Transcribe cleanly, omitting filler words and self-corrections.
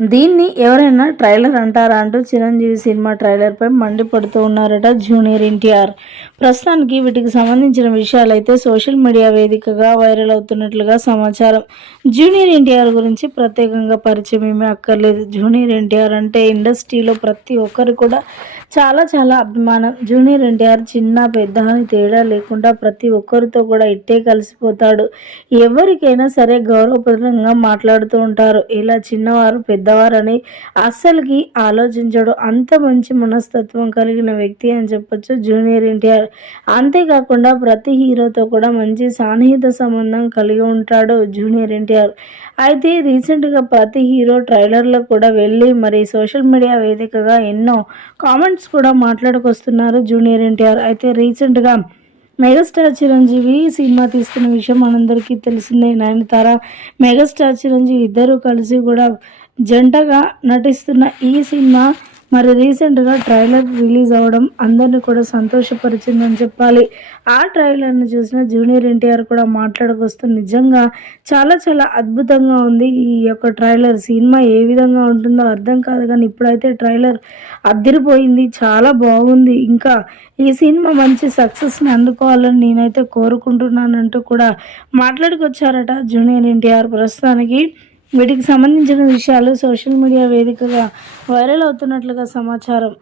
దీన్ని ఎవరైనా ట్రైలర్ అంటారా అంటూ చిరంజీవి సినిమా ట్రైలర్పై మండిపడుతూ ఉన్నారట జూనియర్ ఎన్టీఆర్. ప్రస్తుతానికి వీటికి సంబంధించిన విషయాలైతే సోషల్ మీడియా వేదికగా వైరల్ అవుతున్నట్లుగా సమాచారం. జూనియర్ ఎన్టీఆర్ గురించి ప్రత్యేకంగా పరిచయం ఏమీ అక్కర్లేదు. జూనియర్ ఎన్టీఆర్ అంటే ఇండస్ట్రీలో ప్రతి ఒక్కరు కూడా చాలా చాలా అభిమానం. జూనియర్ ఎన్టీఆర్ చిన్న పెద్ద అని తేడా లేకుండా ప్రతి ఒక్కరితో కూడా ఇట్టే కలిసిపోతాడు. ఎవరికైనా సరే గౌరవప్రదంగా మాట్లాడుతూ ఉంటారు. ఇలా చిన్నవారు పెద్దవారని అస్సలకి ఆలోచించడు. అంత మంచి మనస్తత్వం కలిగిన వ్యక్తి అని చెప్పొచ్చు జూనియర్ ఎన్టీఆర్. అంతేకాకుండా ప్రతి హీరోతో కూడా మంచి సాన్నిహిత సంబంధం కలిగి ఉంటాడు జూనియర్ ఎన్టీఆర్. అయితే రీసెంట్గా ప్రతి హీరో ట్రైలర్లో కూడా వెళ్ళి మరి సోషల్ మీడియా వేదికగా ఎన్నో కామెంట్స్ కూడా మాట్లాడుకొస్తున్నారు జూనియర్ ఎన్టీఆర్. అయితే రీసెంట్గా మెగాస్టార్ చిరంజీవి సినిమా తీస్తున్న విషయం మనందరికీ తెలిసిందే. నయనతార, మెగాస్టార్ చిరంజీవి ఇద్దరు కలిసి కూడా జంటగా నటిస్తున్న ఈ సినిమా మరి రీసెంట్గా ట్రైలర్ రిలీజ్ అవ్వడం అందరినీ కూడా సంతోషపరిచిందని చెప్పాలి. ఆ ట్రైలర్ని చూసిన జూనియర్ ఎన్టీఆర్ కూడా మాట్లాడుకొస్తూ నిజంగా చాలా చాలా అద్భుతంగా ఉంది ఈ యొక్క ట్రైలర్. సినిమా ఏ విధంగా ఉంటుందో అర్థం కాదు కానీ ఇప్పుడైతే ట్రైలర్ అదిరిపోయింది, చాలా బాగుంది. ఇంకా ఈ సినిమా మంచి సక్సెస్ని అందుకోవాలని నేనైతే కోరుకుంటున్నానంటూ కూడా మాట్లాడుకొచ్చారట జూనియర్ ఎన్టీఆర్. ప్రస్తుతానికి వీటికి సంబంధించిన విషయాలు సోషల్ మీడియా వేదికగా వైరల్ అవుతున్నట్లుగా సమాచారం.